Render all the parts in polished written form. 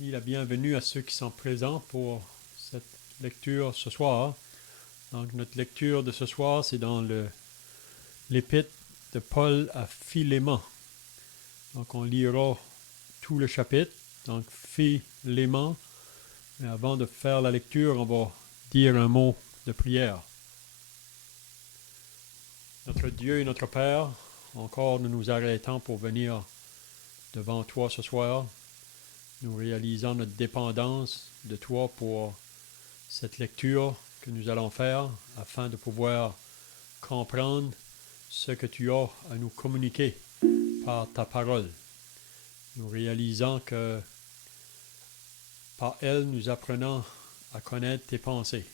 dis la bienvenue à ceux qui sont présents pour cette lecture ce soir. Donc, notre lecture de ce soir, c'est dans l'épître de Paul à Philémon. Donc, on lira tout le chapitre. Donc, Philémon. Mais avant de faire la lecture, on va dire un mot de prière. Notre Dieu et notre Père, encore nous nous arrêtons pour venir devant toi ce soir. Nous réalisons notre dépendance de toi pour cette lecture que nous allons faire afin de pouvoir comprendre ce que tu as à nous communiquer par ta parole. Nous réalisons que par elle, nous apprenons à connaître tes pensées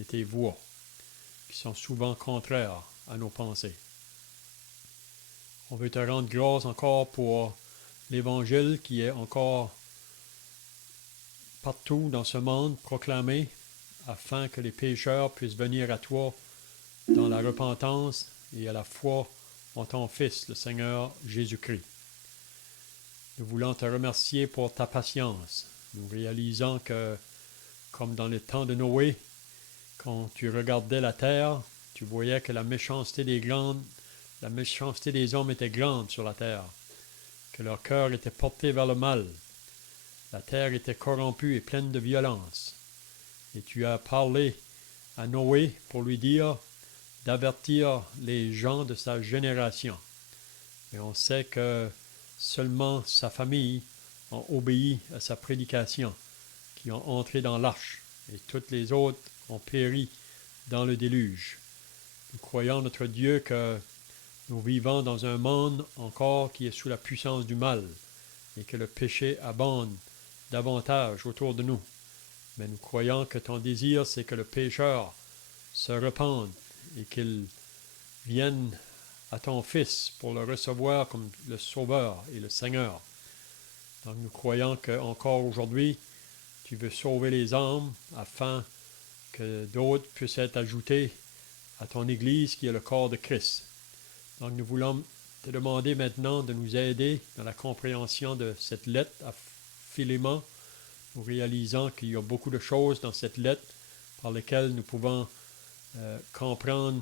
et tes voies, qui sont souvent contraires à nos pensées. On veut te rendre grâce encore pour l'Évangile qui est encore partout dans ce monde proclamé, afin que les pécheurs puissent venir à toi dans la repentance et à la foi en ton Fils, le Seigneur Jésus-Christ. Nous voulons te remercier pour ta patience. Nous réalisons que, comme dans le temps de Noé, quand tu regardais la terre, tu voyais que la méchanceté des hommes était grande sur la terre, que leur cœur était porté vers le mal. La terre était corrompue et pleine de violence. Et tu as parlé à Noé pour lui dire d'avertir les gens de sa génération. Et on sait que seulement sa famille a obéi à sa prédication, qui ont entré dans l'arche, et toutes les autres ont péri dans le déluge. Nous croyons, notre Dieu, que nous vivons dans un monde encore qui est sous la puissance du mal, et que le péché abonde davantage autour de nous. Mais nous croyons que ton désir, c'est que le pécheur se repente et qu'il vienne à ton Fils pour le recevoir comme le Sauveur et le Seigneur. Donc nous croyons qu'encore aujourd'hui, tu veux sauver les âmes afin que d'autres puissent être ajoutés à ton Église qui est le corps de Christ. Donc nous voulons te demander maintenant de nous aider dans la compréhension de cette lettre à Philémon. Nous réalisons qu'il y a beaucoup de choses dans cette lettre par lesquelles nous pouvons comprendre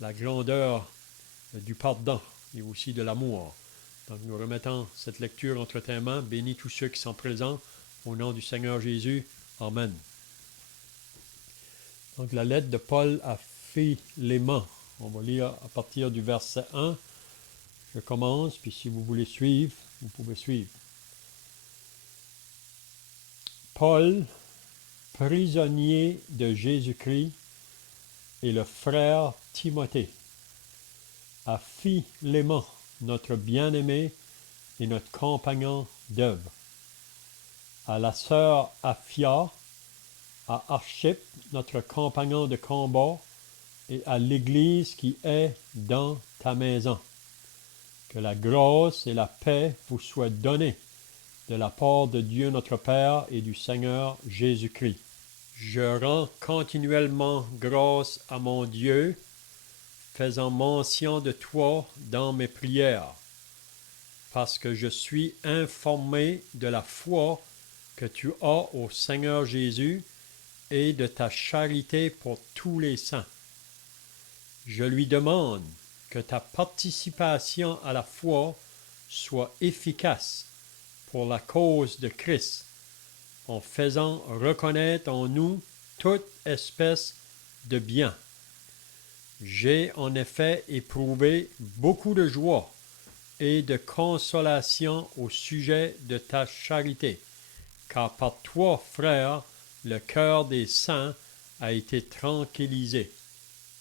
la grandeur du pardon et aussi de l'amour. Donc nous remettons cette lecture entre tes mains. Bénis tous ceux qui sont présents au nom du Seigneur Jésus. Amen. Donc la lettre de Paul à Philémon. On va lire à partir du verset 1. Je commence, puis si vous voulez suivre, vous pouvez suivre. Paul, prisonnier de Jésus-Christ, et le frère Timothée, à Philémon, notre bien-aimé et notre compagnon d'œuvre, à la sœur Aphia, à Archippe, notre compagnon de combat, et à l'Église qui est dans ta maison. Que la grâce et la paix vous soient données de la part de Dieu notre Père et du Seigneur Jésus-Christ. Je rends continuellement grâce à mon Dieu, faisant mention de toi dans mes prières, parce que je suis informé de la foi que tu as au Seigneur Jésus et de ta charité pour tous les saints. Je lui demande que ta participation à la foi soit efficace pour la cause de Christ, en faisant reconnaître en nous toute espèce de bien. J'ai en effet éprouvé beaucoup de joie et de consolation au sujet de ta charité, car par toi, frère, le cœur des saints a été tranquillisé.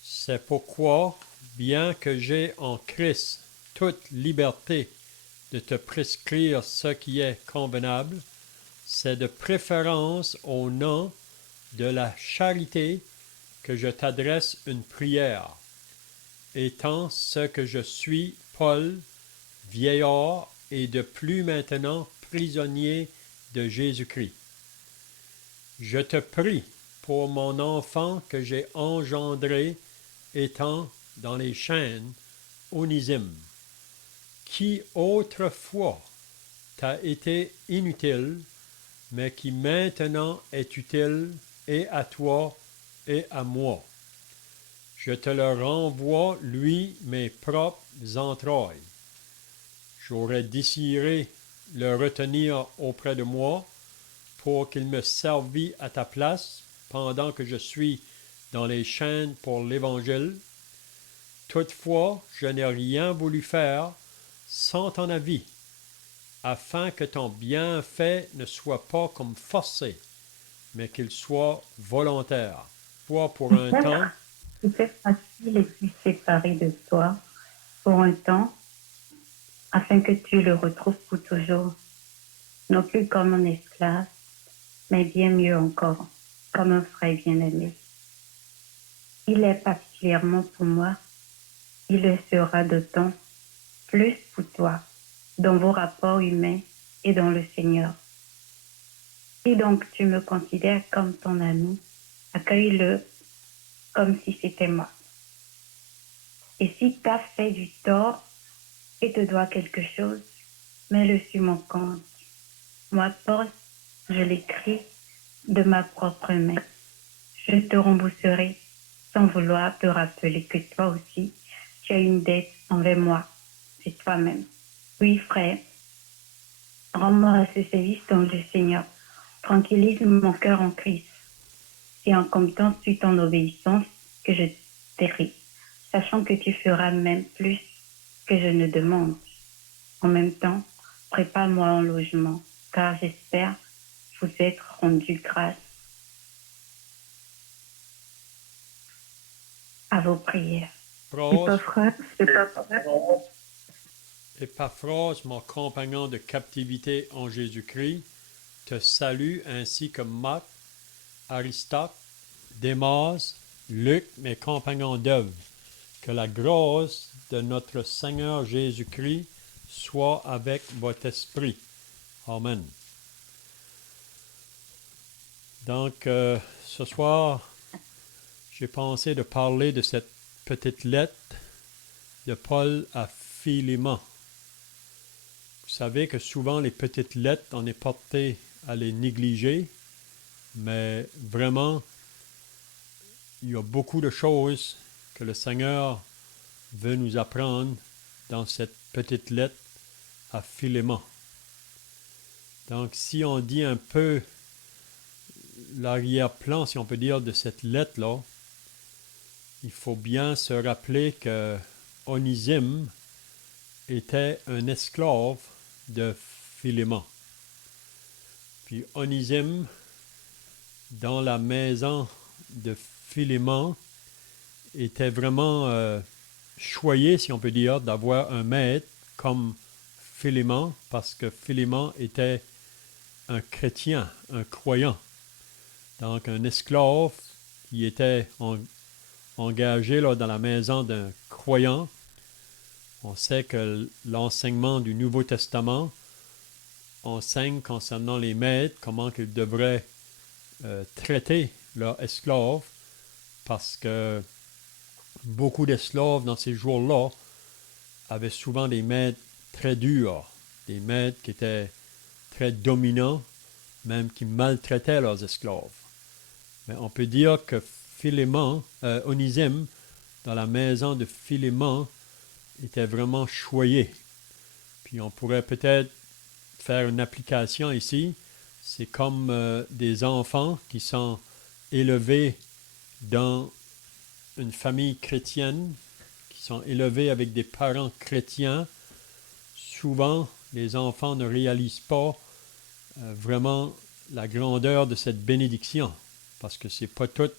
C'est pourquoi, bien que j'ai en Christ toute liberté de te prescrire ce qui est convenable, c'est de préférence au nom de la charité que je t'adresse une prière, étant ce que je suis, Paul, vieillard et de plus maintenant prisonnier de Jésus-Christ. Je te prie pour mon enfant que j'ai engendré étant dans les chaînes, Onésime, qui autrefois t'a été inutile, mais qui maintenant est utile et à toi et à moi. Je te le renvoie, lui, mes propres entrailles. J'aurais désiré le retenir auprès de moi pour qu'il me servît à ta place pendant que je suis dans les chaînes pour l'Évangile. Toutefois, je n'ai rien voulu faire sans ton avis, afin que ton bienfait ne soit pas comme forcé, mais qu'il soit volontaire. Soit pour un temps, Peut-être a-t-il été séparé de toi pour un temps, afin que tu le retrouves pour toujours, non plus comme un esclave, mais bien mieux encore, comme un frère bien-aimé. Il est particulièrement pour moi, il le sera d'autant plus pour toi, dans vos rapports humains et dans le Seigneur. Si donc tu me considères comme ton ami, accueille-le comme si c'était moi. Et si t'as fait du tort et te doit quelque chose, mets-le sur mon compte. Moi, Paul, je l'écris de ma propre main. Je te rembourserai sans vouloir te rappeler que toi aussi, tu as une dette envers moi, c'est toi-même. Oui, frère, rends-moi ce service dans le Seigneur. Tranquillise mon cœur en Christ. C'est en comptant sur ton obéissance que je t'airai, sachant que tu feras même plus que je ne demande. En même temps, prépare-moi un logement, car j'espère vous être rendu grâce à vos prières. Épaphras, mon compagnon de captivité en Jésus-Christ, te salue ainsi que Marc, Aristote, Démas, Luc, mes compagnons d'œuvre. Que la grâce de notre Seigneur Jésus-Christ soit avec votre esprit. Amen. Donc, ce soir, j'ai pensé de parler de cette petite lettre de Paul à Philémon. Vous savez que souvent les petites lettres, on est porté à les négliger, mais vraiment, il y a beaucoup de choses que le Seigneur veut nous apprendre dans cette petite lettre à Philémon. Donc, si on dit un peu l'arrière-plan, si on peut dire, de cette lettre-là, il faut bien se rappeler que Onésime était un esclave de Philémon. Puis Onésime, dans la maison de Philémon, était vraiment choyé, si on peut dire, d'avoir un maître comme Philémon, parce que Philémon était un chrétien, un croyant. Donc un esclave qui était engagé là, dans la maison d'un croyant. On sait que l'enseignement du Nouveau Testament enseigne concernant les maîtres comment ils devraient traiter leurs esclaves, parce que beaucoup d'esclaves dans ces jours-là avaient souvent des maîtres très durs, des maîtres qui étaient très dominants, même qui maltraitaient leurs esclaves. Mais on peut dire que Onésime, dans la maison de Philémon, était vraiment choyé. Puis on pourrait peut-être faire une application ici. C'est comme des enfants qui sont élevés dans une famille chrétienne, qui sont élevés avec des parents chrétiens. Souvent, les enfants ne réalisent pas vraiment la grandeur de cette bénédiction, parce que ce n'est pas tous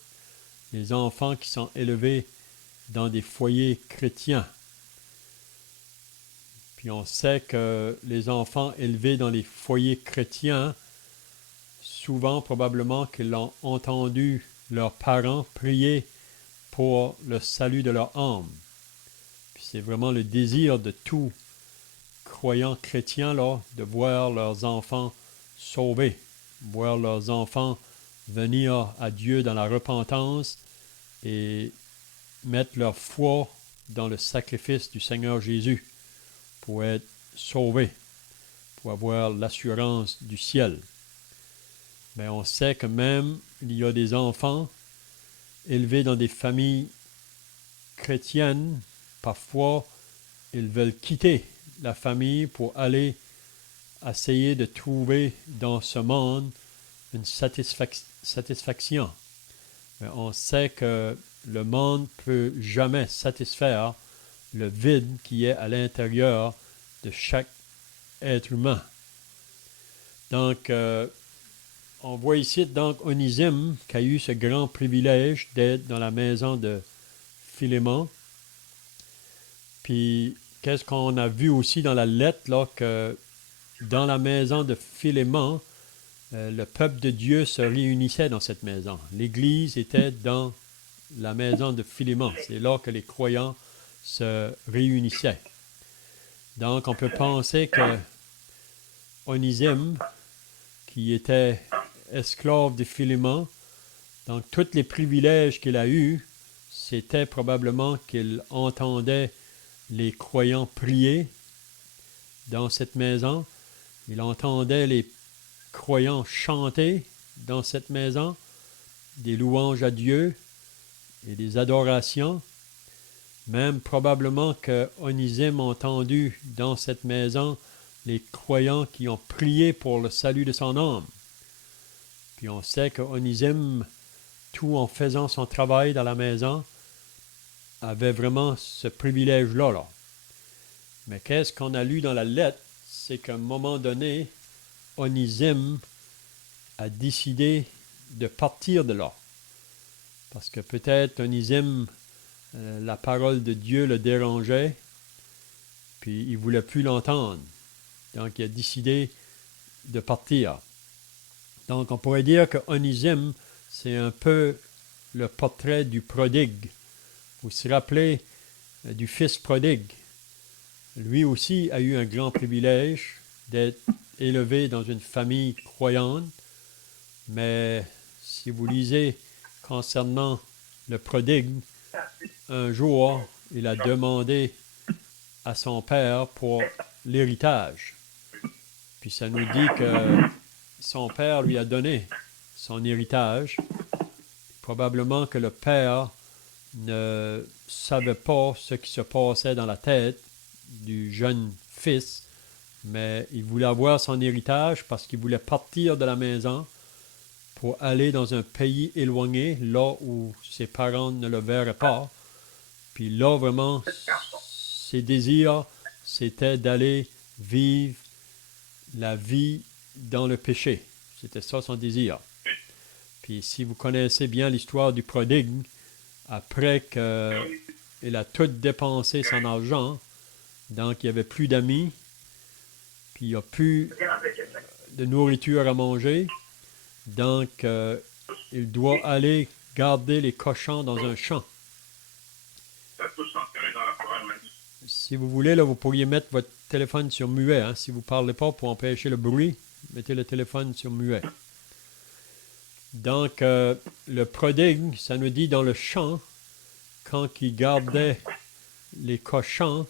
les enfants qui sont élevés dans des foyers chrétiens. Puis on sait que les enfants élevés dans les foyers chrétiens, souvent probablement qu'ils ont entendu leurs parents prier pour le salut de leur âme. Puis c'est vraiment le désir de tout croyant chrétien là, de voir leurs enfants sauvés, voir leurs enfants venir à Dieu dans la repentance et mettre leur foi dans le sacrifice du Seigneur Jésus pour être sauvés, pour avoir l'assurance du ciel. Mais on sait que même il y a des enfants élevés dans des familles chrétiennes, parfois ils veulent quitter la famille pour aller essayer de trouver dans ce monde une satisfaction. Mais on sait que le monde ne peut jamais satisfaire le vide qui est à l'intérieur de chaque être humain. Donc, on voit ici donc Onésime qui a eu ce grand privilège d'être dans la maison de Philémon. Puis, qu'est-ce qu'on a vu aussi dans la lettre, là, que dans la maison de Philémon, le peuple de Dieu se réunissait dans cette maison. L'Église était dans la maison de Philémon. C'est là que les croyants se réunissaient. Donc, on peut penser que Onésime, qui était esclave de Philémon, donc tous les privilèges qu'il a eus, c'était probablement qu'il entendait les croyants prier dans cette maison. Il entendait les croyants chanter dans cette maison, des louanges à Dieu et des adorations. Même probablement que Onésime a entendu dans cette maison les croyants qui ont prié pour le salut de son âme. Puis on sait que Onésime, tout en faisant son travail dans la maison, avait vraiment ce privilège-là. Là. Mais qu'est-ce qu'on a lu dans la lettre? C'est qu'à un moment donné, Onésime a décidé de partir de là. Parce que peut-être Onésime, la parole de Dieu le dérangeait, puis il ne voulait plus l'entendre. Donc il a décidé de partir. Donc on pourrait dire que Onésime, c'est un peu le portrait du prodigue. Vous vous rappelez du fils prodigue. Lui aussi a eu un grand privilège d'être élevé dans une famille croyante. Mais si vous lisez concernant le prodigue, un jour, il a demandé à son père pour l'héritage. Puis ça nous dit que son père lui a donné son héritage. Probablement que le père ne savait pas ce qui se passait dans la tête du jeune fils, mais il voulait avoir son héritage parce qu'il voulait partir de la maison pour aller dans un pays éloigné, là où ses parents ne le verraient pas. Puis là, vraiment, ses désirs, c'était d'aller vivre la vie dans le péché. C'était ça son désir. Puis si vous connaissez bien l'histoire du prodigue, après qu'il a tout dépensé son argent, donc il n'y avait plus d'amis, puis il n'y a plus de nourriture à manger, donc il doit aller garder les cochons dans un champ. Si vous voulez, là, vous pourriez mettre votre téléphone sur muet. Hein? Si vous ne parlez pas pour empêcher le bruit, mettez le téléphone sur muet. Donc, le prodigue, ça nous dit dans le champ, quand il gardait les cochons,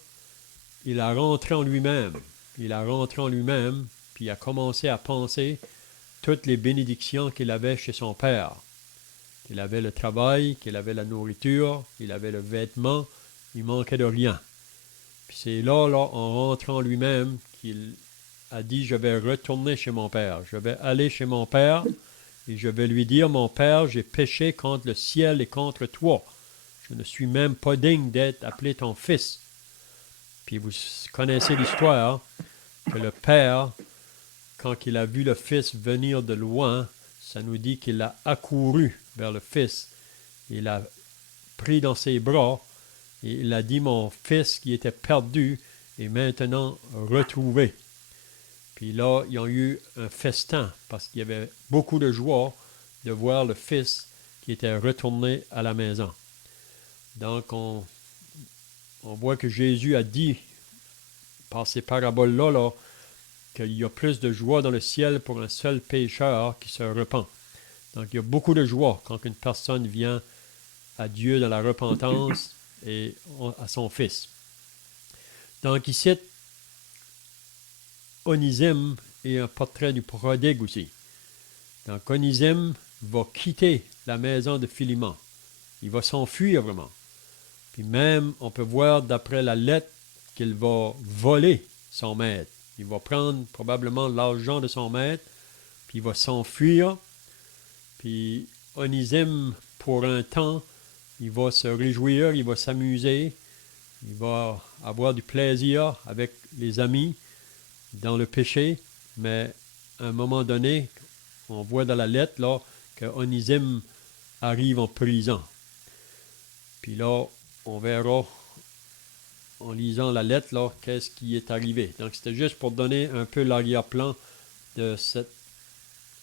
il a rentré en lui-même. Il a rentré en lui-même, puis il a commencé à penser toutes les bénédictions qu'il avait chez son père. Qu'il avait le travail, qu'il avait la nourriture, qu'il avait le vêtement, il manquait de rien. Puis c'est là, en rentrant en lui-même, qu'il a dit, je vais retourner chez mon père. Je vais aller chez mon père et je vais lui dire, mon père, j'ai péché contre le ciel et contre toi. Je ne suis même pas digne d'être appelé ton fils. Puis vous connaissez l'histoire, que le père, quand il a vu le fils venir de loin, ça nous dit qu'il a accouru vers le fils. Il l'a pris dans ses bras et il a dit, mon fils qui était perdu est maintenant retrouvé. Puis là, ils ont eu un festin parce qu'il y avait beaucoup de joie de voir le fils qui était retourné à la maison. Donc, on voit que Jésus a dit, par ces paraboles-là, là, qu'il y a plus de joie dans le ciel pour un seul pécheur qui se repent. Donc, il y a beaucoup de joie quand une personne vient à Dieu dans la repentance et à son Fils. Donc, ici, Onésime est un portrait du prodigue aussi. Donc, Onésime va quitter la maison de Philémon. Il va s'enfuir vraiment. Puis même, on peut voir d'après la lettre qu'il va voler son maître. Il va prendre probablement l'argent de son maître, puis il va s'enfuir. Puis Onésime, pour un temps, il va se réjouir, il va s'amuser, il va avoir du plaisir avec les amis dans le péché, mais à un moment donné, on voit dans la lettre là, que Onésime arrive en prison. Puis là, on verra en lisant la lettre, là, qu'est-ce qui est arrivé. Donc, c'était juste pour donner un peu l'arrière-plan de cet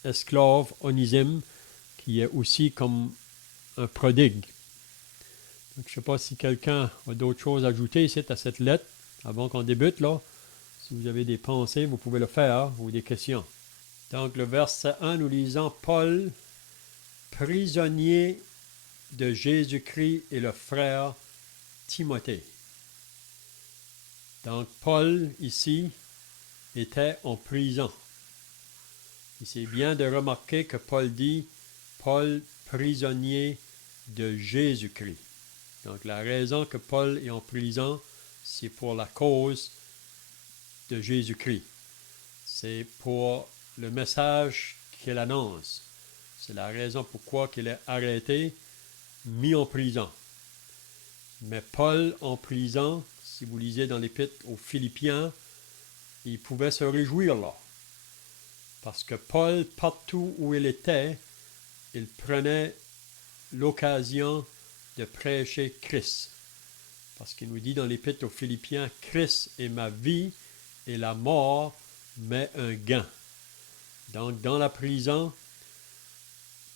esclave Onésime, qui est aussi comme un prodigue. Donc, je ne sais pas si quelqu'un a d'autres choses à ajouter ici à cette lettre, avant qu'on débute, là. Si vous avez des pensées, vous pouvez le faire, ou des questions. Donc, le verset 1, nous lisons « Paul, prisonnier de Jésus-Christ et le frère Timothée. » Donc, Paul, ici, était en prison. Et c'est bien de remarquer que Paul dit « Paul, prisonnier de Jésus-Christ. » Donc, la raison que Paul est en prison, c'est pour la cause de Jésus-Christ. C'est pour le message qu'il annonce. C'est la raison pourquoi il est arrêté, mis en prison. Mais Paul en prison, si vous lisez dans l'épître aux Philippiens, il pouvait se réjouir là. Parce que Paul, partout où il était, il prenait l'occasion de prêcher Christ. Parce qu'il nous dit dans l'épître aux Philippiens, « Christ est ma vie et la mort m'est un gain. » Donc, dans la prison,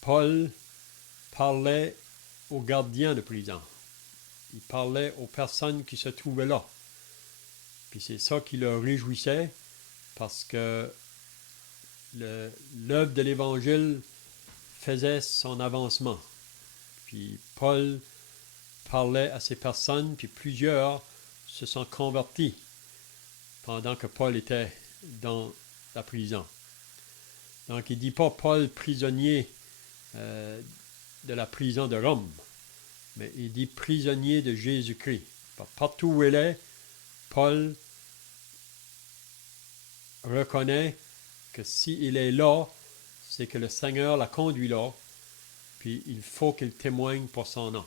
Paul parlait aux gardiens de prison. Il parlait aux personnes qui se trouvaient là. Puis c'est ça qui le réjouissait, parce que l'œuvre de l'Évangile faisait son avancement. Puis Paul parlait à ces personnes, puis plusieurs se sont convertis pendant que Paul était dans la prison. Donc il ne dit pas Paul prisonnier de la prison de Rome, mais il dit prisonnier de Jésus-Christ. Partout où il est, Paul reconnaît que s'il est là, c'est que le Seigneur l'a conduit là, puis il faut qu'il témoigne pour son nom.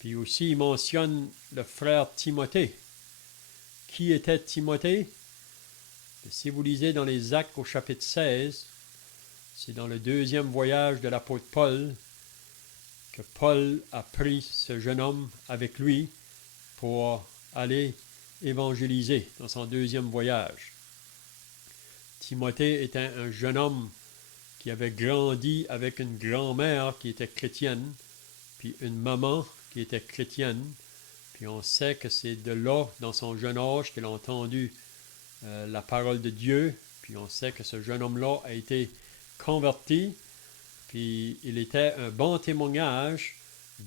Puis aussi, il mentionne le frère Timothée. Qui était Timothée? Si vous lisez dans les Actes au chapitre 16, c'est dans le deuxième voyage de l'apôtre Paul que Paul a pris ce jeune homme avec lui pour aller évangéliser dans son deuxième voyage. Timothée était un jeune homme qui avait grandi avec une grand-mère qui était chrétienne, puis une maman qui était chrétienne. Puis on sait que c'est de là, dans son jeune âge, qu'il a entendu la parole de Dieu. Puis on sait que ce jeune homme-là a été converti. Puis il était un bon témoignage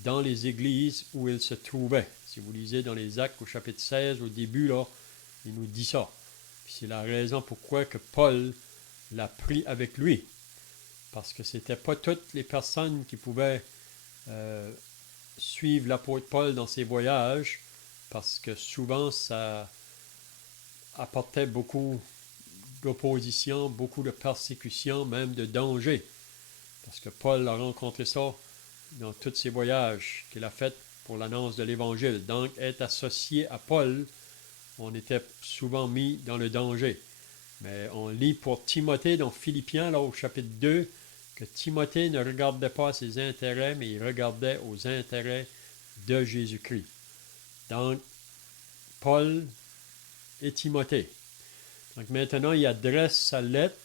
dans les églises où il se trouvait. Si vous lisez dans les Actes au chapitre 16, au début, là, il nous dit ça. Puis c'est la raison pourquoi que Paul l'a pris avec lui. Parce que ce n'étaient pas toutes les personnes qui pouvaient suivre l'apôtre Paul dans ses voyages, parce que souvent ça apportait beaucoup d'opposition, beaucoup de persécution, même de danger. Parce que Paul a rencontré ça dans tous ses voyages qu'il a fait pour l'annonce de l'Évangile. Donc, être associé à Paul, on était souvent mis dans le danger. Mais on lit pour Timothée dans Philippiens, là au chapitre 2, que Timothée ne regardait pas à ses intérêts, mais il regardait aux intérêts de Jésus-Christ. Donc, Paul et Timothée. Donc maintenant, il adresse sa lettre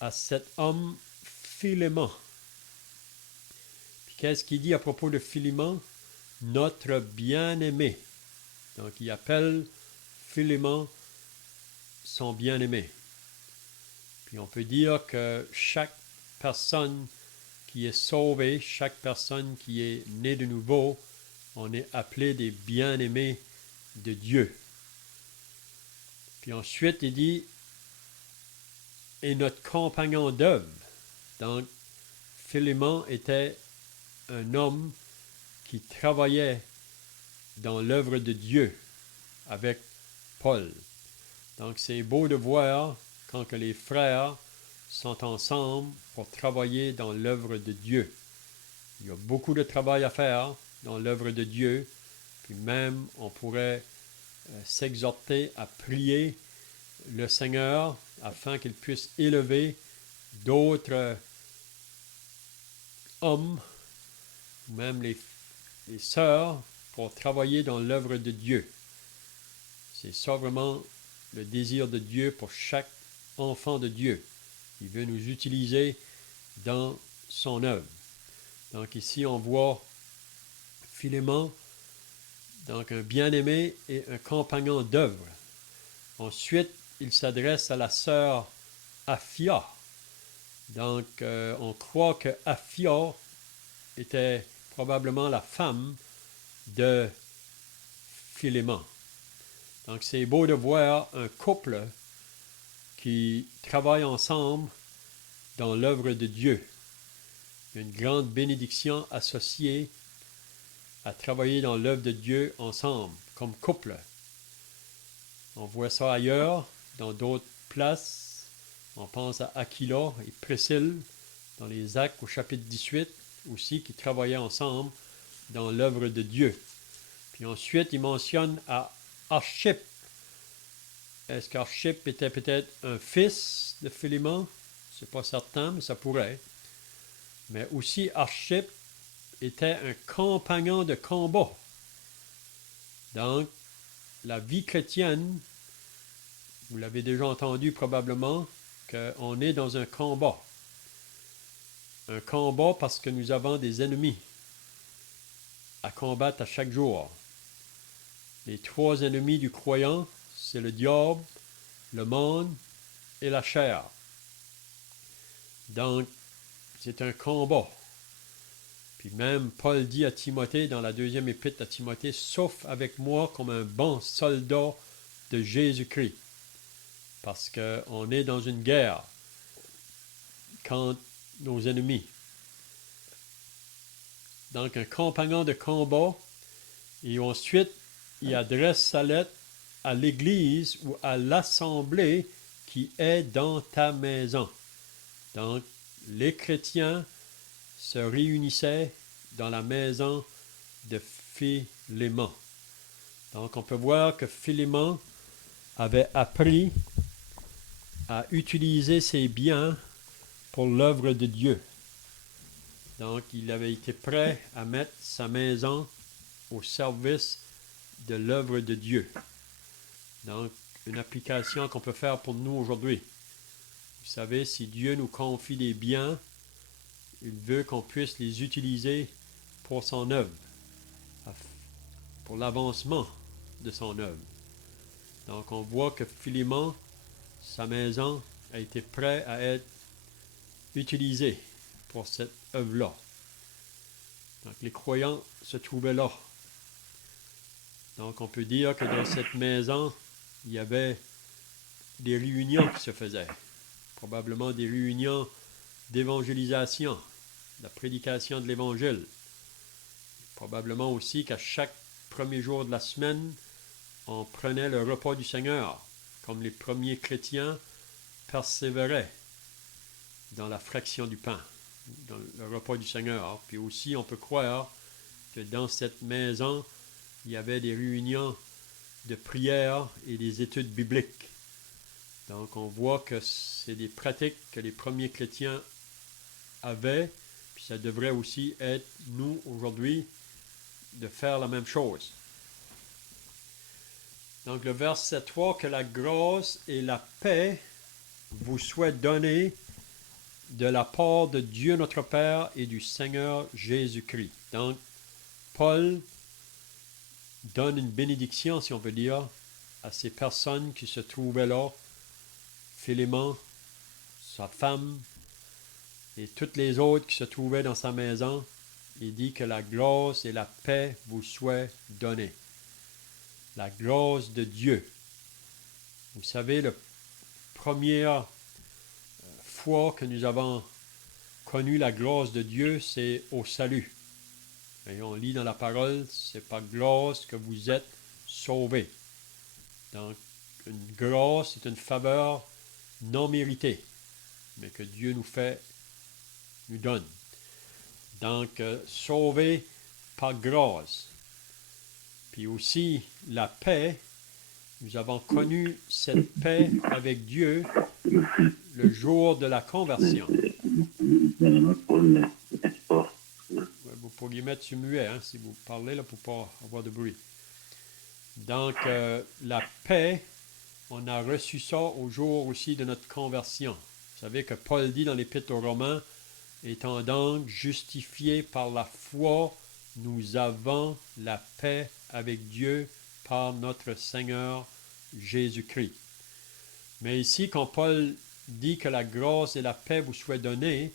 à cet homme Philémon. Puis qu'est-ce qu'il dit à propos de Philémon? Notre bien-aimé. Donc, il appelle Philémon son bien-aimé. Puis on peut dire que chaque personne qui est sauvée, chaque personne qui est née de nouveau, on est appelé des bien-aimés de Dieu. Puis ensuite, il dit, est notre compagnon d'œuvre. Donc, Philémon était un homme qui travaillait dans l'œuvre de Dieu avec Paul. Donc, c'est beau de voir quand que les frères sont ensemble pour travailler dans l'œuvre de Dieu. Il y a beaucoup de travail à faire dans l'œuvre de Dieu, puis même on pourrait s'exhorter à prier le Seigneur afin qu'il puisse élever d'autres hommes, ou même les sœurs, pour travailler dans l'œuvre de Dieu. C'est ça vraiment le désir de Dieu pour chaque enfant de Dieu. Il veut nous utiliser dans son œuvre. Donc ici, on voit Philémon, donc un bien-aimé et un compagnon d'œuvre. Ensuite, il s'adresse à la sœur Aphia. Donc, on croit que Aphia était probablement la femme de Philémon. Donc, c'est beau de voir un couple qui travaille ensemble dans l'œuvre de Dieu. Il y a une grande bénédiction associée à travailler dans l'œuvre de Dieu ensemble, comme couple. On voit ça ailleurs, dans d'autres places. On pense à Aquila et Priscille, dans les Actes au chapitre 18, aussi, qui travaillaient ensemble dans l'œuvre de Dieu. Puis ensuite, il mentionne à Archippe. Est-ce qu'Archippe était peut-être un fils de Philémon? C'est pas certain, mais ça pourrait. Mais aussi, Archippe était un compagnon de combat. Donc, la vie chrétienne, vous l'avez déjà entendu probablement, qu'on est dans un combat. Un combat parce que nous avons des ennemis à combattre à chaque jour. Les trois ennemis du croyant, c'est le diable, le monde et la chair. Donc, c'est un combat. Puis même Paul dit à Timothée, dans la deuxième épître à Timothée, « Sauf avec moi comme un bon soldat de Jésus-Christ. » Parce qu'on est dans une guerre contre nos ennemis. Donc, un compagnon de combat. Et ensuite, il adresse sa lettre à l'Église ou à l'Assemblée qui est dans ta maison. Donc, les chrétiens se réunissaient dans la maison de Philémon. Donc, on peut voir que Philémon avait appris à utiliser ses biens pour l'œuvre de Dieu. Donc, il avait été prêt à mettre sa maison au service de l'œuvre de Dieu. Donc, une application qu'on peut faire pour nous aujourd'hui. Vous savez, si Dieu nous confie des biens, il veut qu'on puisse les utiliser pour son œuvre, pour l'avancement de son œuvre. Donc, on voit que Philémon, sa maison, a été prête à être utilisée pour cette œuvre-là. Donc, les croyants se trouvaient là. Donc, on peut dire que dans cette maison, il y avait des réunions qui se faisaient. Probablement des réunions d'évangélisation, la prédication de l'Évangile. Probablement aussi qu'à chaque premier jour de la semaine, on prenait le repas du Seigneur, comme les premiers chrétiens persévéraient dans la fraction du pain, dans le repas du Seigneur. Puis aussi, on peut croire que dans cette maison, il y avait des réunions de prière et des études bibliques. Donc, on voit que c'est des pratiques que les premiers chrétiens avaient, puis ça devrait aussi être, nous, aujourd'hui, de faire la même chose. Donc, le verset 3, « Que la grâce et la paix vous soient données de la part de Dieu notre Père et du Seigneur Jésus-Christ. » Donc, Paul donne une bénédiction, si on peut dire, à ces personnes qui se trouvaient là, Philémon, sa femme, et toutes les autres qui se trouvaient dans sa maison. Il dit que la grâce et la paix vous soient données. La grâce de Dieu. Vous savez, le premier fois que nous avons connu la grâce de Dieu, c'est au salut. Et on lit dans la parole, c'est par grâce que vous êtes sauvés. Donc, une grâce, c'est une faveur non méritée, mais que Dieu nous donne. Donc, sauvés par grâce. Puis aussi, la paix, nous avons connu cette paix avec Dieu le jour de la conversion. Vous pourriez mettre sur muet, hein, si vous parlez, là, pour ne pas avoir de bruit. Donc, la paix, on a reçu ça au jour aussi de notre conversion. Vous savez que Paul dit dans l'Épître aux Romains, étant donc justifiés par la foi, nous avons la paix avec Dieu par notre Seigneur Jésus-Christ. Mais ici, quand Paul dit que la grâce et la paix vous soient données,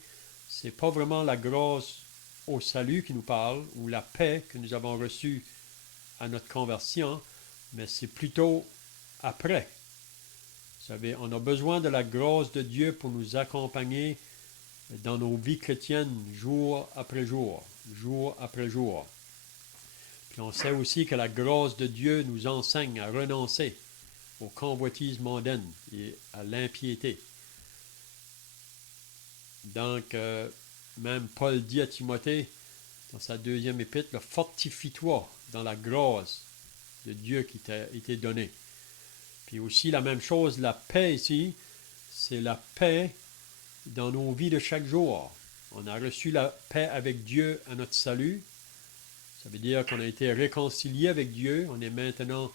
ce n'est pas vraiment la grâce au salut qui nous parle, ou la paix que nous avons reçue à notre conversion, mais c'est plutôt après. Vous savez, on a besoin de la grâce de Dieu pour nous accompagner dans nos vies chrétiennes jour après jour, jour après jour. Puis on sait aussi que la grâce de Dieu nous enseigne à renoncer aux convoitises mondaines et à l'impiété. Donc, même Paul dit à Timothée, dans sa deuxième épître, « Fortifie-toi dans la grâce de Dieu qui t'a été donnée. » Puis aussi, la même chose, la paix ici, c'est la paix dans nos vies de chaque jour. On a reçu la paix avec Dieu à notre salut. Ça veut dire qu'on a été réconcilié avec Dieu. On est maintenant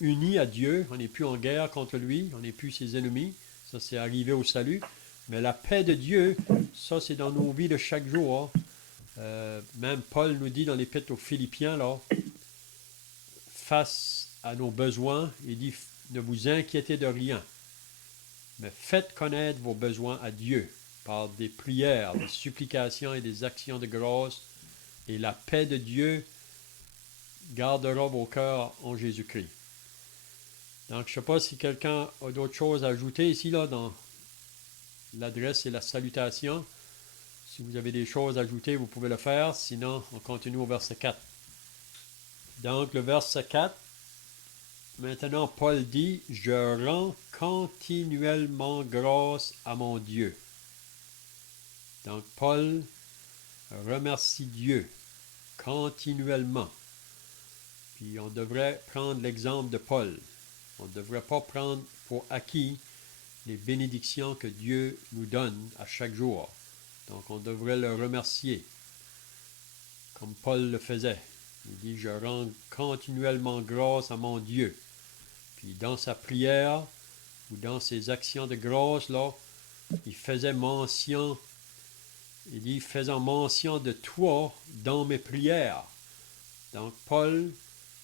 unis à Dieu. On n'est plus en guerre contre lui. On n'est plus ses ennemis. Ça, c'est arrivé au salut. Mais la paix de Dieu, ça, c'est dans nos vies de chaque jour. Même Paul nous dit dans l'Épître aux Philippiens, là, face à nos besoins, il dit, ne vous inquiétez de rien, mais faites connaître vos besoins à Dieu par des prières, des supplications et des actions de grâce, et la paix de Dieu gardera vos cœurs en Jésus-Christ. Donc, je ne sais pas si quelqu'un a d'autres choses à ajouter ici, là, dans l'adresse et la salutation. Si vous avez des choses à ajouter, vous pouvez le faire. Sinon, on continue au verset 4. Donc, le verset 4, maintenant, Paul dit, « Je rends continuellement grâce à mon Dieu. » Donc, Paul remercie Dieu continuellement. Puis, on devrait prendre l'exemple de Paul. On ne devrait pas prendre pour acquis les bénédictions que Dieu nous donne à chaque jour. Donc, on devrait le remercier, comme Paul le faisait. Il dit, « Je rends continuellement grâce à mon Dieu. » Puis dans sa prière, ou dans ses actions de grâce, là, il faisait mention, il dit, « Faisant mention de toi dans mes prières. » Donc, Paul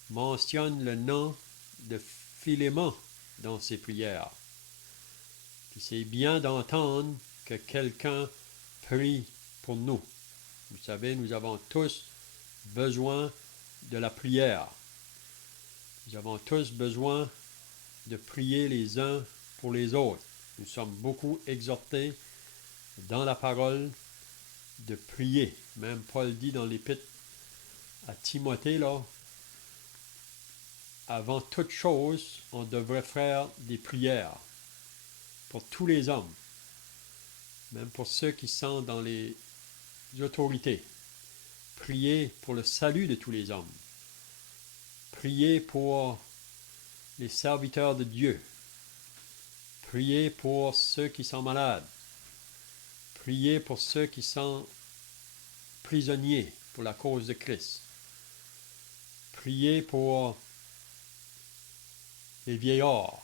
mentionne le nom de Philémon dans ses prières. Puis c'est bien d'entendre que quelqu'un prie pour nous. Vous savez, nous avons tous besoin de la prière. Nous avons tous besoin de prier les uns pour les autres. Nous sommes beaucoup exhortés dans la parole de prier. Même Paul dit dans l'Épître à Timothée, là, avant toute chose, on devrait faire des prières pour tous les hommes, même pour ceux qui sont dans les autorités. Prier pour le salut de tous les hommes. Prier pour les serviteurs de Dieu. Prier pour ceux qui sont malades. Prier pour ceux qui sont prisonniers pour la cause de Christ. Prier pour les vieillards.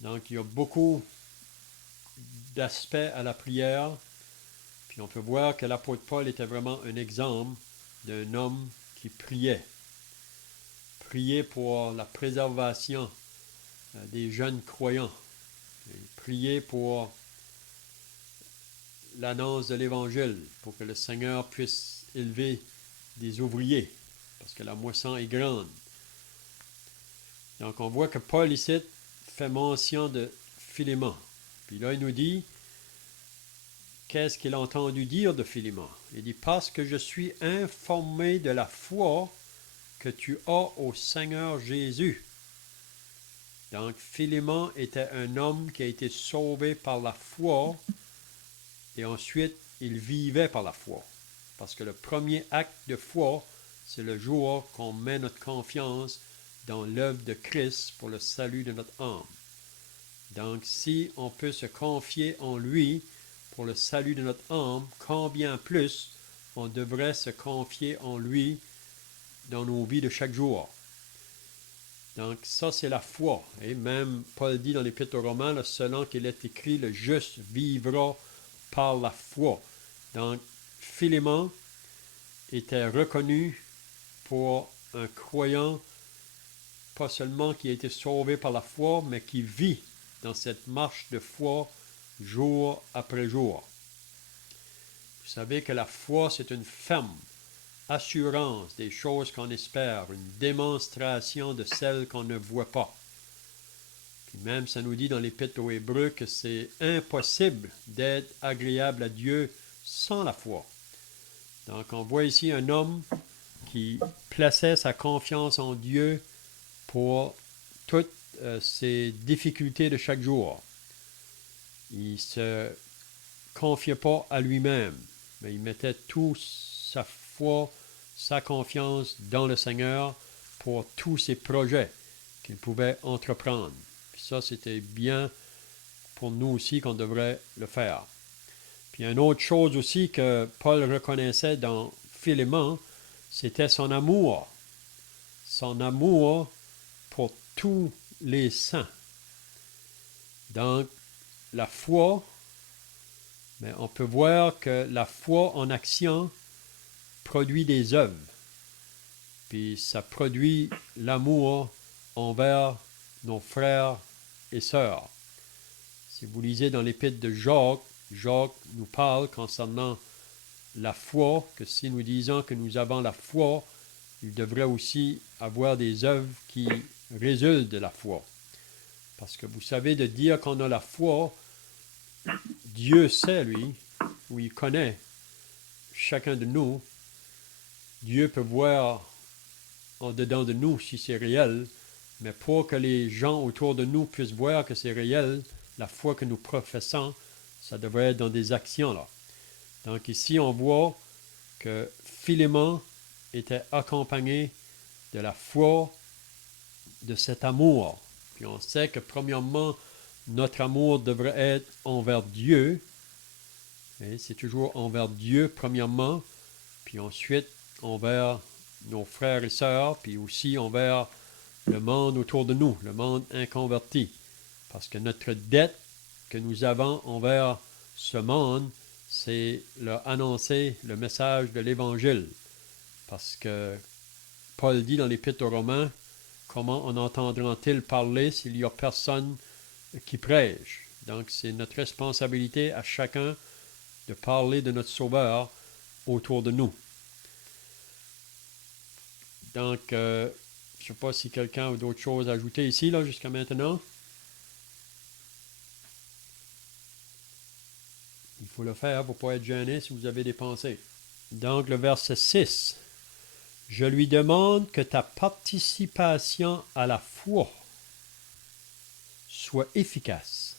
Donc, il y a beaucoup d'aspects à la prière. Puis on peut voir que l'apôtre Paul était vraiment un exemple d'un homme qui priait. Prier pour la préservation des jeunes croyants. Et prier pour l'annonce de l'Évangile, pour que le Seigneur puisse élever des ouvriers, parce que la moisson est grande. Donc on voit que Paul ici fait mention de Philémon. Puis là, il nous dit, qu'est-ce qu'il a entendu dire de Philémon? Il dit, parce que je suis informé de la foi que tu as au Seigneur Jésus. Donc, Philémon était un homme qui a été sauvé par la foi et ensuite, il vivait par la foi. Parce que le premier acte de foi, c'est le jour qu'on met notre confiance dans l'œuvre de Christ pour le salut de notre âme. Donc, si on peut se confier en lui pour le salut de notre âme, combien plus on devrait se confier en lui dans nos vies de chaque jour. Donc, ça, c'est la foi. Et même Paul dit dans l'Épître aux Romains, selon qu'il est écrit, le juste vivra par la foi. Donc, Philémon était reconnu pour un croyant, pas seulement qui a été sauvé par la foi, mais qui vit dans cette marche de foi jour après jour. Vous savez que la foi, c'est une ferme assurance des choses qu'on espère, une démonstration de celles qu'on ne voit pas. Puis même, ça nous dit dans l'Épître aux Hébreux que c'est impossible d'être agréable à Dieu sans la foi. Donc, on voit ici un homme qui plaçait sa confiance en Dieu pour toutes ses difficultés de chaque jour. Il ne se confiait pas à lui-même, mais il mettait toute sa foi, sa confiance dans le Seigneur pour tous ses projets qu'il pouvait entreprendre. Puis ça, c'était bien pour nous aussi qu'on devrait le faire. Puis une autre chose aussi que Paul reconnaissait dans Philémon, c'était son amour pour tous les saints. Donc, la foi, mais on peut voir que la foi en action produit des œuvres. Puis ça produit l'amour envers nos frères et sœurs. Si vous lisez dans l'épître de Jacques, Jacques nous parle concernant la foi, que si nous disons que nous avons la foi, il devrait aussi avoir des œuvres qui résultent de la foi. Parce que vous savez, de dire qu'on a la foi, Dieu sait, lui, ou il connaît chacun de nous. Dieu peut voir en dedans de nous si c'est réel, mais pour que les gens autour de nous puissent voir que c'est réel, la foi que nous professons, ça devrait être dans des actions là. Donc ici, on voit que Philémon était accompagné de la foi, de cet amour. Puis on sait que premièrement, notre amour devrait être envers Dieu. Et c'est toujours envers Dieu premièrement, puis ensuite envers nos frères et sœurs, puis aussi envers le monde autour de nous, le monde inconverti. Parce que notre dette que nous avons envers ce monde, c'est leur annoncer le message de l'Évangile. Parce que Paul dit dans l'Épître aux Romains, comment en entendront-ils parler s'il n'y a personne qui prêche? Donc c'est notre responsabilité à chacun de parler de notre Sauveur autour de nous. Donc, je ne sais pas si quelqu'un a d'autres choses à ajouter ici, là, jusqu'à maintenant. Il faut le faire pour ne pas être gêné si vous avez des pensées. Donc, le verset 6. Je lui demande que ta participation à la foi soit efficace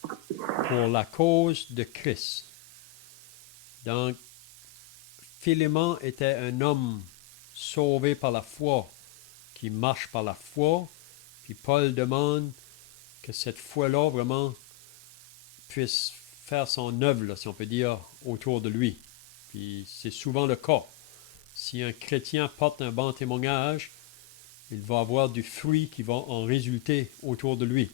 pour la cause de Christ. Donc, Philémon était un homme sauvé par la foi, qui marche par la foi, puis Paul demande que cette foi-là vraiment puisse faire son œuvre, là, si on peut dire, autour de lui. Puis c'est souvent le cas. Si un chrétien porte un bon témoignage, il va avoir du fruit qui va en résulter autour de lui.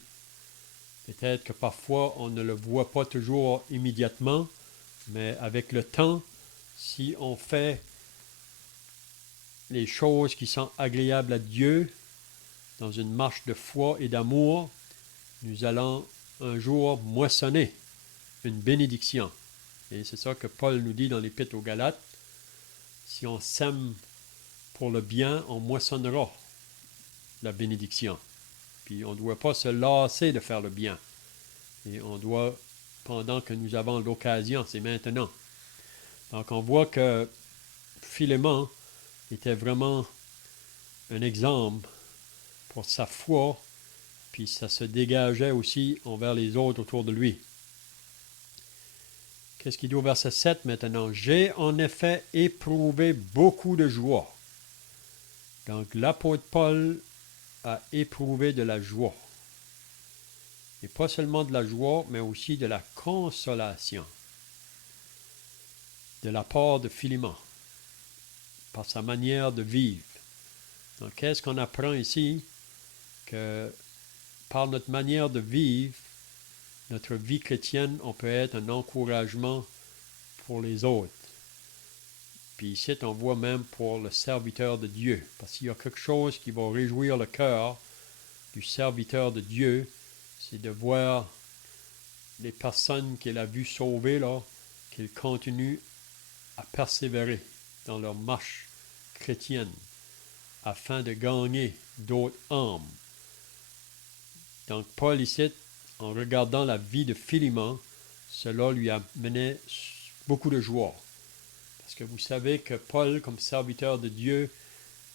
Peut-être que parfois on ne le voit pas toujours immédiatement, mais avec le temps, si on fait les choses qui sont agréables à Dieu dans une marche de foi et d'amour, nous allons un jour moissonner une bénédiction. Et c'est ça que Paul nous dit dans l'Épître aux Galates. Si on sème pour le bien, on moissonnera la bénédiction. Puis on ne doit pas se lasser de faire le bien. Et on doit, pendant que nous avons l'occasion, c'est maintenant. Donc on voit que Philémon était vraiment un exemple pour sa foi, puis ça se dégageait aussi envers les autres autour de lui. Qu'est-ce qu'il dit au verset 7 maintenant? J'ai en effet éprouvé beaucoup de joie. Donc l'apôtre Paul a éprouvé de la joie. Et pas seulement de la joie, mais aussi de la consolation de la part de Philémon, par sa manière de vivre. Donc qu'est-ce qu'on apprend ici? Que par notre manière de vivre, notre vie chrétienne, on peut être un encouragement pour les autres. Puis ici, on voit même pour le serviteur de Dieu. Parce qu'il y a quelque chose qui va réjouir le cœur du serviteur de Dieu, c'est de voir les personnes qu'il a vues sauver, là, qu'ils continuent à persévérer dans leur marche chrétienne afin de gagner d'autres âmes. Donc Paul ici, en regardant la vie de Philémon, cela lui amenait beaucoup de joie. Parce que vous savez que Paul, comme serviteur de Dieu,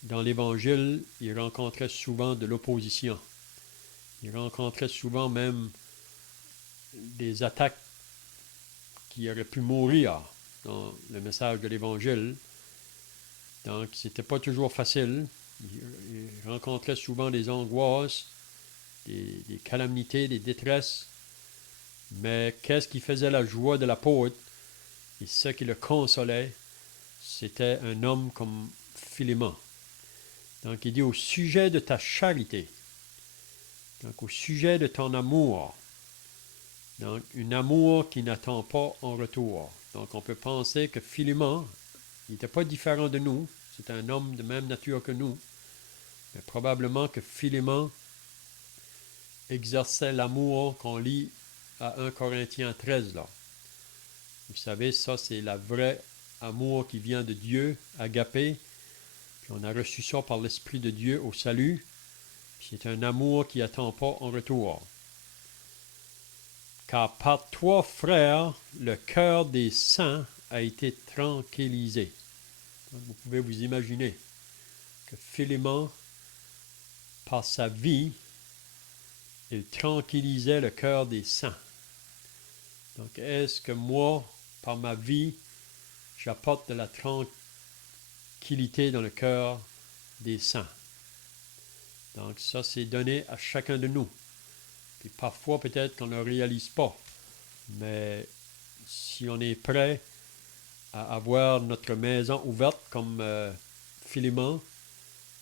dans l'Évangile, il rencontrait souvent de l'opposition. Il rencontrait souvent même des attaques qui auraient pu mourir dans le message de l'Évangile. Donc, c'était pas toujours facile. Il rencontrait souvent des angoisses, des calamités, des détresses. Mais qu'est-ce qui faisait la joie de l'apôtre et ce qui le consolait, c'était un homme comme Philémon. Donc, il dit au sujet de ta charité, donc au sujet de ton amour, donc un amour qui n'attend pas en retour. Donc, on peut penser que Philémon, il n'était pas différent de nous, c'est un homme de même nature que nous, mais probablement que Philémon exerçait l'amour qu'on lit à 1 Corinthiens 13, là. Vous savez, ça, c'est la vraie amour qui vient de Dieu, agapé. Puis on a reçu ça par l'Esprit de Dieu au salut. Puis c'est un amour qui n'attend pas en retour. Car par toi, frères, le cœur des saints a été tranquillisé. Donc, vous pouvez vous imaginer que Philémon, par sa vie, il tranquillisait le cœur des saints. Donc, est-ce que moi, par ma vie, j'apporte de la tranquillité dans le cœur des saints? Donc, ça, c'est donné à chacun de nous. Puis parfois, peut-être qu'on ne le réalise pas. Mais si on est prêt à avoir notre maison ouverte comme Philémon,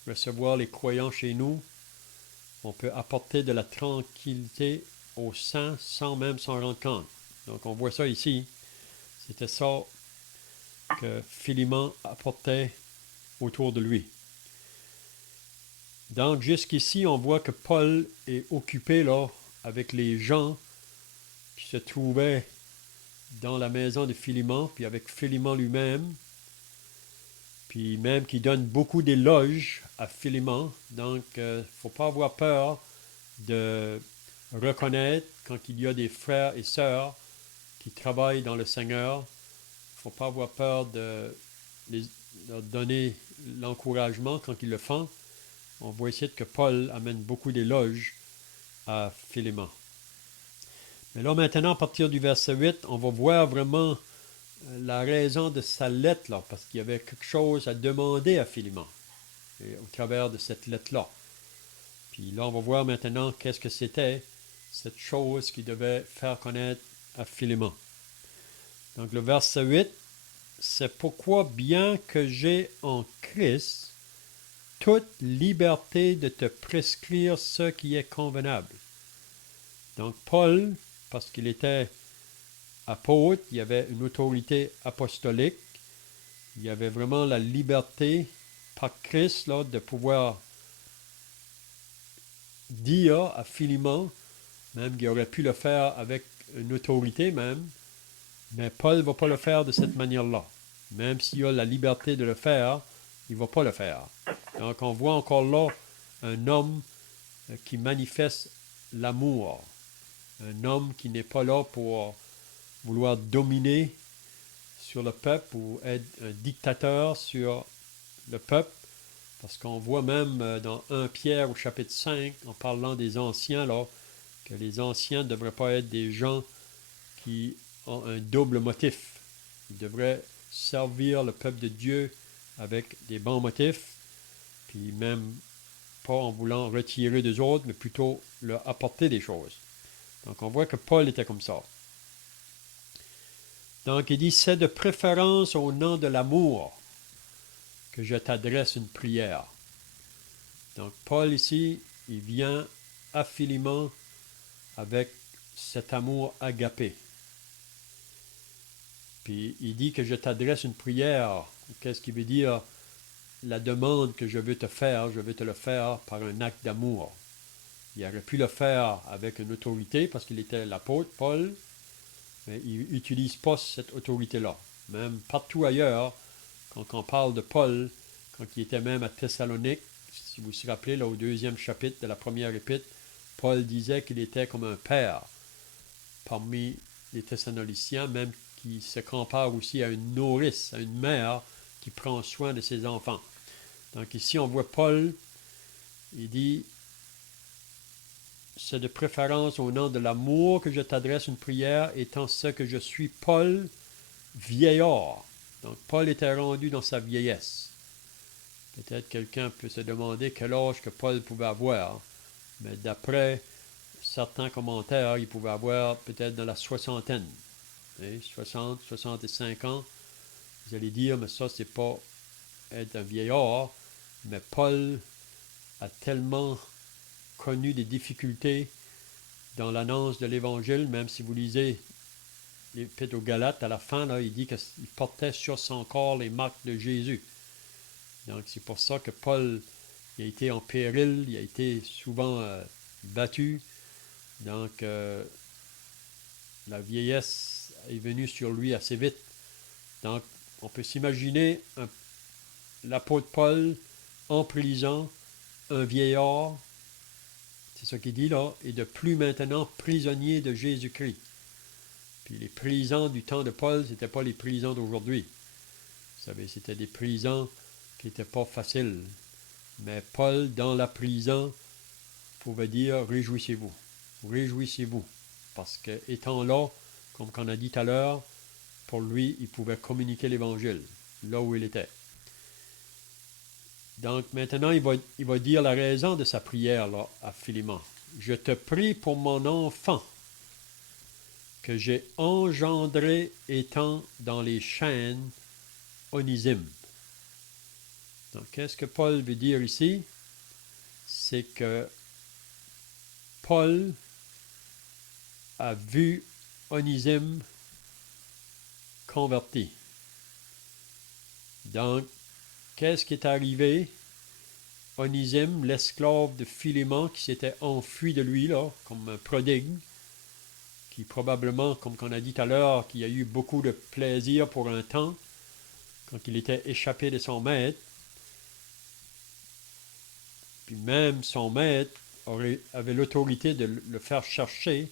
recevoir les croyants chez nous, on peut apporter de la tranquillité aux saints sans même s'en rendre compte. Donc, on voit ça ici. C'était ça que Philémon apportait autour de lui. Donc, jusqu'ici, on voit que Paul est occupé là avec les gens qui se trouvaient dans la maison de Philémon, puis avec Philémon lui-même, puis même qui donne beaucoup d'éloges à Philémon. Donc, il ne faut pas avoir peur de reconnaître quand il y a des frères et sœurs qui travaillent dans le Seigneur. Il ne faut pas avoir peur de leur donner l'encouragement quand ils le font. On voit ici que Paul amène beaucoup d'éloges à Philémon. Mais là, maintenant, à partir du verset 8, on va voir vraiment la raison de sa lettre, là, parce qu'il y avait quelque chose à demander à Philémon au travers de cette lettre-là. Puis là, on va voir maintenant qu'est-ce que c'était cette chose qui devait faire connaître à Philémon. Donc, le verset 8, c'est pourquoi, bien que j'ai en Christ toute liberté de te prescrire ce qui est convenable. Donc, Paul, parce qu'il était apôtre, il y avait une autorité apostolique, il y avait vraiment la liberté par Christ là, de pouvoir dire à Philémon, même qu'il aurait pu le faire avec une autorité même, mais Paul ne va pas le faire de cette manière-là. Même s'il a la liberté de le faire, il ne va pas le faire. Donc on voit encore là un homme qui manifeste l'amour, un homme qui n'est pas là pour vouloir dominer sur le peuple ou être un dictateur sur le peuple, parce qu'on voit même dans 1 Pierre au chapitre 5, en parlant des anciens, là, que les anciens ne devraient pas être des gens qui ont un double motif. Ils devraient servir le peuple de Dieu avec des bons motifs, puis même pas en voulant retirer des autres, mais plutôt leur apporter des choses. Donc on voit que Paul était comme ça. Donc il dit, c'est de préférence au nom de l'amour que je t'adresse une prière. Donc Paul ici, il vient à Philémon avec cet amour agapé. Puis il dit que je t'adresse une prière. Qu'est-ce qui veut dire la demande que je veux te faire, je veux te le faire par un acte d'amour. Il aurait pu le faire avec une autorité parce qu'il était l'apôtre Paul, mais il n'utilise pas cette autorité-là. Même partout ailleurs, quand on parle de Paul, quand il était même à Thessalonique, si vous vous rappelez, là, au 2e chapitre de la première épître, Paul disait qu'il était comme un père parmi les Thessaloniciens, même qui se compare aussi à une nourrice, à une mère qui prend soin de ses enfants. Donc ici, on voit Paul, il dit, c'est de préférence au nom de l'amour que je t'adresse une prière, étant ce que je suis Paul, vieillard. Donc Paul était rendu dans sa vieillesse. Peut-être quelqu'un peut se demander quel âge que Paul pouvait avoir, mais d'après certains commentaires, il pouvait avoir peut-être dans la soixantaine. 60, 65 ans. Vous allez dire, mais ça, c'est pas être un vieillard, mais Paul a tellement connu des difficultés dans l'annonce de l'Évangile, même si vous lisez l'Épître aux Galates, à la fin, là, il dit qu'il portait sur son corps les marques de Jésus. Donc, c'est pour ça que Paul il a été en péril, il a été souvent battu. Donc, la vieillesse est venue sur lui assez vite. Donc, on peut s'imaginer l'apôtre Paul en prison, un vieillard, c'est ce qu'il dit là, et de plus maintenant prisonnier de Jésus-Christ. Puis les prisons du temps de Paul, ce n'étaient pas les prisons d'aujourd'hui. Vous savez, c'était des prisons qui n'étaient pas faciles. Mais Paul, dans la prison, pouvait dire « Réjouissez-vous, réjouissez-vous ». Parce que, étant là, comme on a dit tout à l'heure, pour lui, il pouvait communiquer l'Évangile, là où il était. Donc maintenant, il va dire la raison de sa prière là, à Philémon. « Je te prie pour mon enfant, que j'ai engendré étant dans les chaînes Onésime. » Donc, qu'est-ce que Paul veut dire ici? C'est que Paul a vu Onésime converti. Donc, qu'est-ce qui est arrivé? Onésime, l'esclave de Philémon, qui s'était enfui de lui, là, comme un prodigue, qui probablement, comme on a dit tout à l'heure, qui a eu beaucoup de plaisir pour un temps, quand il était échappé de son maître. Puis même son maître avait l'autorité de le faire chercher.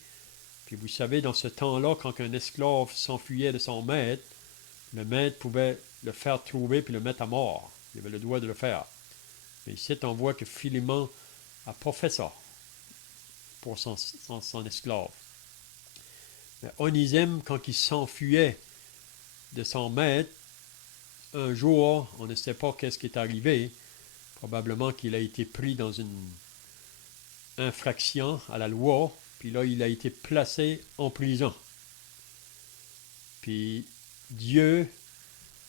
Puis vous savez, dans ce temps-là, quand un esclave s'enfuyait de son maître, le maître pouvait le faire trouver puis le mettre à mort. Il avait le droit de le faire. Mais ici, on voit que Philémon n'a pas fait ça pour son esclave. Mais Onésime, quand il s'enfuyait de son maître, un jour, on ne sait pas qu'est-ce qui est arrivé. Probablement qu'il a été pris dans une infraction à la loi, puis là, il a été placé en prison. Puis Dieu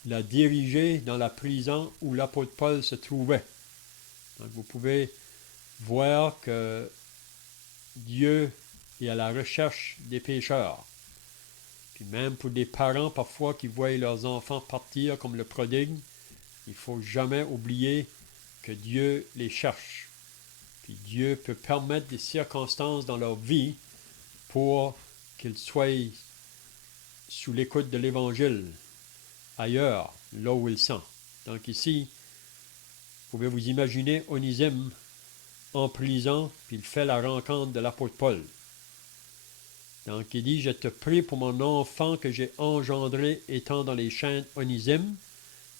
l'a dirigé dans la prison où l'apôtre Paul se trouvait. Donc vous pouvez voir que Dieu est à la recherche des pécheurs. Puis même pour des parents parfois qui voient leurs enfants partir comme le prodigue, il ne faut jamais oublier que Dieu les cherche. Puis Dieu peut permettre des circonstances dans leur vie pour qu'ils soient sous l'écoute de l'Évangile ailleurs, là où ils sont. Donc ici, vous pouvez vous imaginer Onésime en prison, puis il fait la rencontre de l'apôtre Paul. Donc, il dit, je te prie pour mon enfant que j'ai engendré étant dans les chaînes Onésime,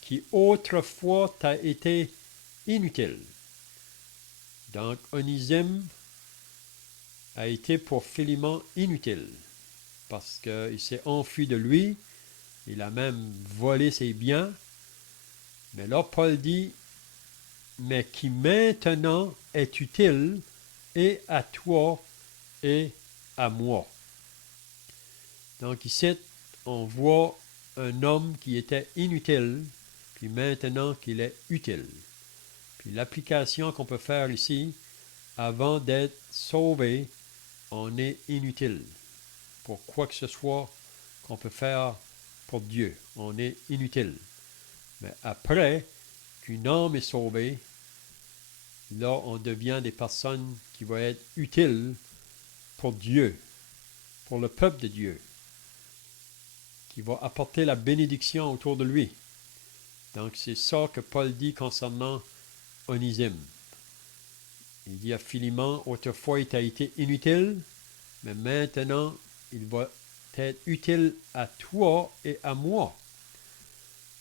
qui autrefois t'a été inutile. Donc, Onésime a été pour Philémon inutile, parce qu'il s'est enfui de lui, il a même volé ses biens. Mais là, Paul dit, mais qui maintenant est utile et à toi et à moi. Donc ici, on voit un homme qui était inutile, puis maintenant qu'il est utile. Puis l'application qu'on peut faire ici, avant d'être sauvé, on est inutile. Pour quoi que ce soit qu'on peut faire pour Dieu, on est inutile. Mais après qu'une âme est sauvée, là, on devient des personnes qui vont être utiles pour Dieu, pour le peuple de Dieu, qui va apporter la bénédiction autour de lui. Donc, c'est ça que Paul dit concernant Onésime. Il dit à Philémon, autrefois il t'a été inutile, mais maintenant il va être utile à toi et à moi.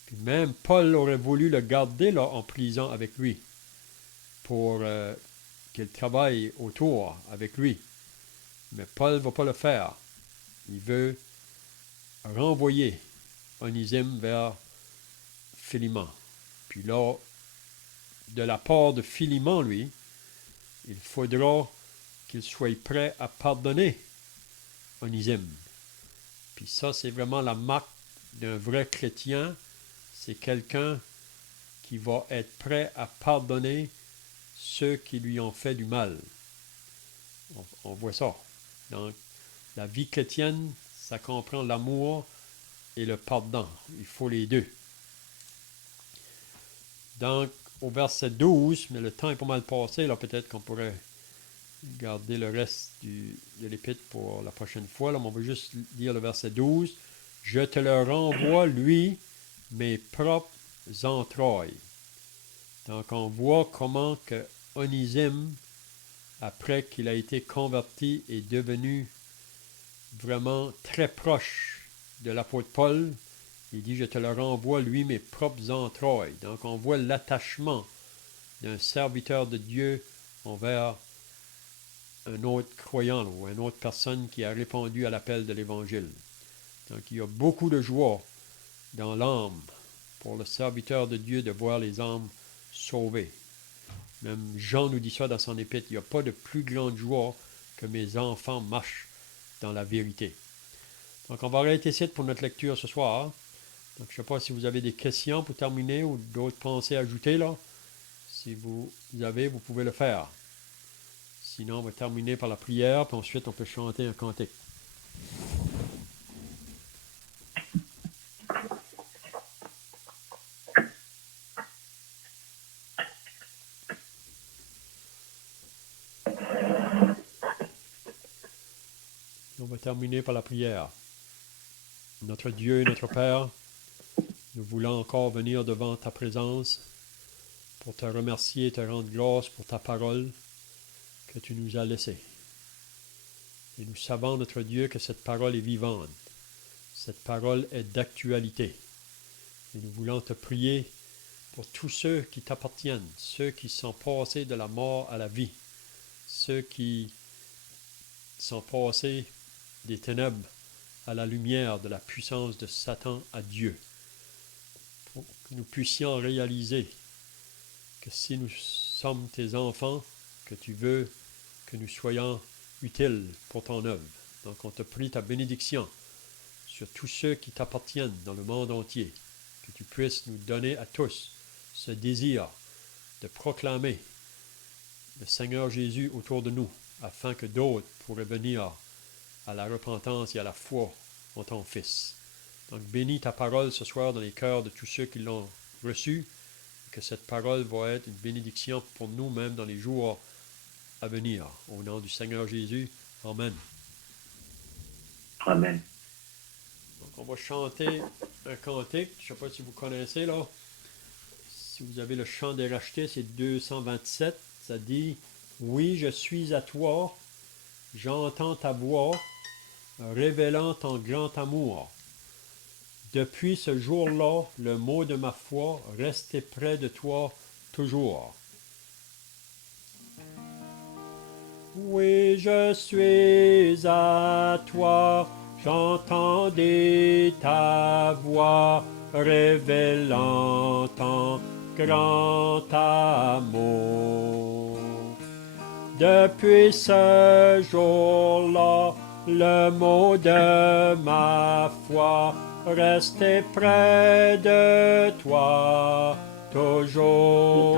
Puis même Paul aurait voulu le garder là en prison avec lui pour qu'il travaille autour avec lui. Mais Paul ne va pas le faire. Il veut renvoyer Onésime vers Philémon. Puis là, de la part de Philémon, lui, il faudra qu'il soit prêt à pardonner Onésime. Puis ça, c'est vraiment la marque d'un vrai chrétien. C'est quelqu'un qui va être prêt à pardonner ceux qui lui ont fait du mal. On voit ça. Donc, la vie chrétienne, ça comprend l'amour et le pardon. Il faut les deux. Donc, au verset 12, mais le temps est pas mal passé, là peut-être qu'on pourrait garder le reste de l'épître pour la prochaine fois. Là, mais on va juste lire le verset 12. « Je te le renvoie, lui, mes propres entrailles. » Donc, on voit comment que Onésime, après qu'il a été converti, est devenu vraiment très proche de l'apôtre Paul. Il dit, je te le renvoie, lui, mes propres entrailles. Donc, on voit l'attachement d'un serviteur de Dieu envers un autre croyant ou une autre personne qui a répondu à l'appel de l'Évangile. Donc, il y a beaucoup de joie dans l'âme pour le serviteur de Dieu de voir les âmes sauvées. Même Jean nous dit ça dans son épître, il n'y a pas de plus grande joie que mes enfants marchent dans la vérité. Donc, on va arrêter ici pour notre lecture ce soir. Donc, je ne sais pas si vous avez des questions pour terminer ou d'autres pensées à ajouter là. Si vous avez, vous pouvez le faire. Sinon, on va terminer par la prière, puis ensuite on peut chanter un cantique. On va terminer par la prière. Notre Dieu et notre Père, nous voulons encore venir devant ta présence pour te remercier et te rendre grâce pour ta parole que tu nous as laissée. Et nous savons, notre Dieu, que cette parole est vivante. Cette parole est d'actualité. Et nous voulons te prier pour tous ceux qui t'appartiennent, ceux qui sont passés de la mort à la vie, ceux qui sont passés des ténèbres à la lumière de la puissance de Satan à Dieu, pour que nous puissions réaliser que si nous sommes tes enfants, que tu veux que nous soyons utiles pour ton œuvre. Donc on te prie ta bénédiction sur tous ceux qui t'appartiennent dans le monde entier, que tu puisses nous donner à tous ce désir de proclamer le Seigneur Jésus autour de nous, afin que d'autres pourraient venir à la repentance et à la foi en ton Fils. Donc bénis ta parole ce soir dans les cœurs de tous ceux qui l'ont reçue, que cette parole va être une bénédiction pour nous même dans les jours à venir. Au nom du Seigneur Jésus, Amen. Amen. Donc on va chanter un cantique, je ne sais pas si vous connaissez là. Si vous avez le chant des rachetés, c'est 227. Ça dit « Oui, je suis à toi, j'entends ta voix, révélant ton grand amour. Depuis ce jour-là, le mot de ma foi, rester près de toi toujours. Oui, je suis à toi, j'entendais ta voix, révélant ton grand amour. Depuis ce jour-là, le mot de ma foi, rester près de toi toujours.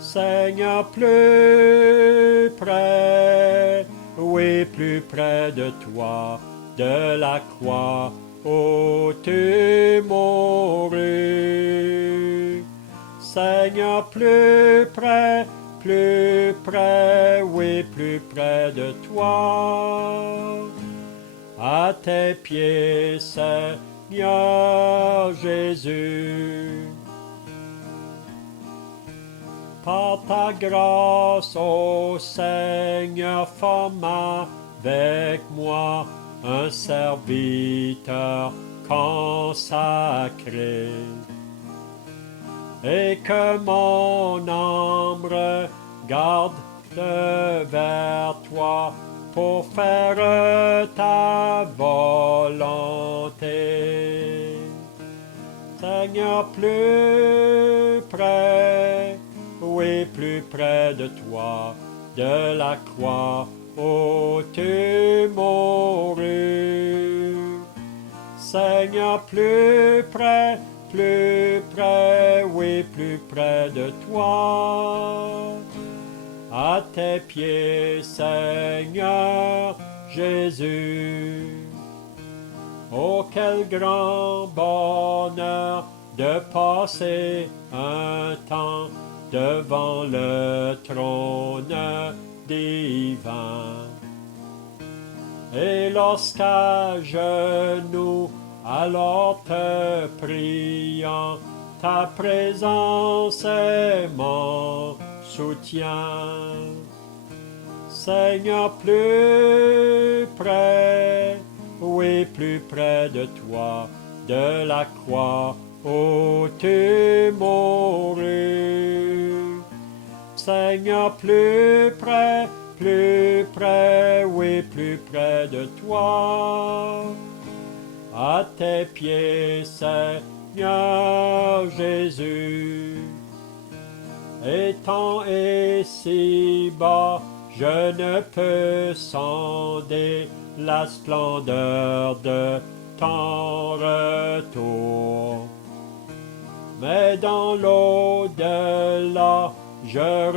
Seigneur, plus près, oui, plus près de toi, de la croix où tu mourus. Seigneur, plus près, oui, plus près de toi. À tes pieds, Seigneur Jésus. Par ta grâce, ô Seigneur, forme avec moi un serviteur consacré. Et que mon âme garde vers toi pour faire ta volonté. Seigneur, plus près, oui, plus près de toi, de la croix où tu mourus. Seigneur, plus près, oui, plus près de toi. À tes pieds, Seigneur Jésus. Oh, quel grand bonheur de passer un temps devant le trône divin. Et lorsqu'à genoux, alors te priant, ta présence est mon soutien. Seigneur, plus près, oui, plus près de toi, de la croix où tu mourus. Seigneur, plus près, oui, plus près de toi. À tes pieds, Seigneur Jésus. Étant ici bas, je ne peux sonder la splendeur de ton retour. Mais dans l'au-delà, je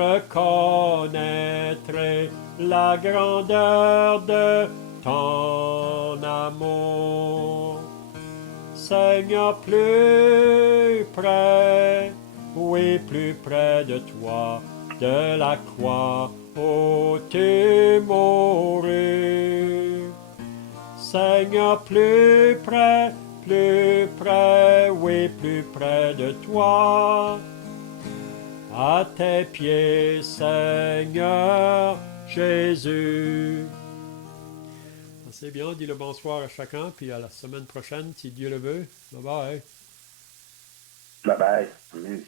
reconnaîtrai la grandeur de ton amour. Seigneur, plus près, oui, plus près de toi, de la croix où tu mourus. Seigneur, plus près, oui, plus près de toi. À tes pieds, Seigneur Jésus. C'est bien, dis le bonsoir à chacun, puis à la semaine prochaine, si Dieu le veut. Bye bye. Bye bye. Amen.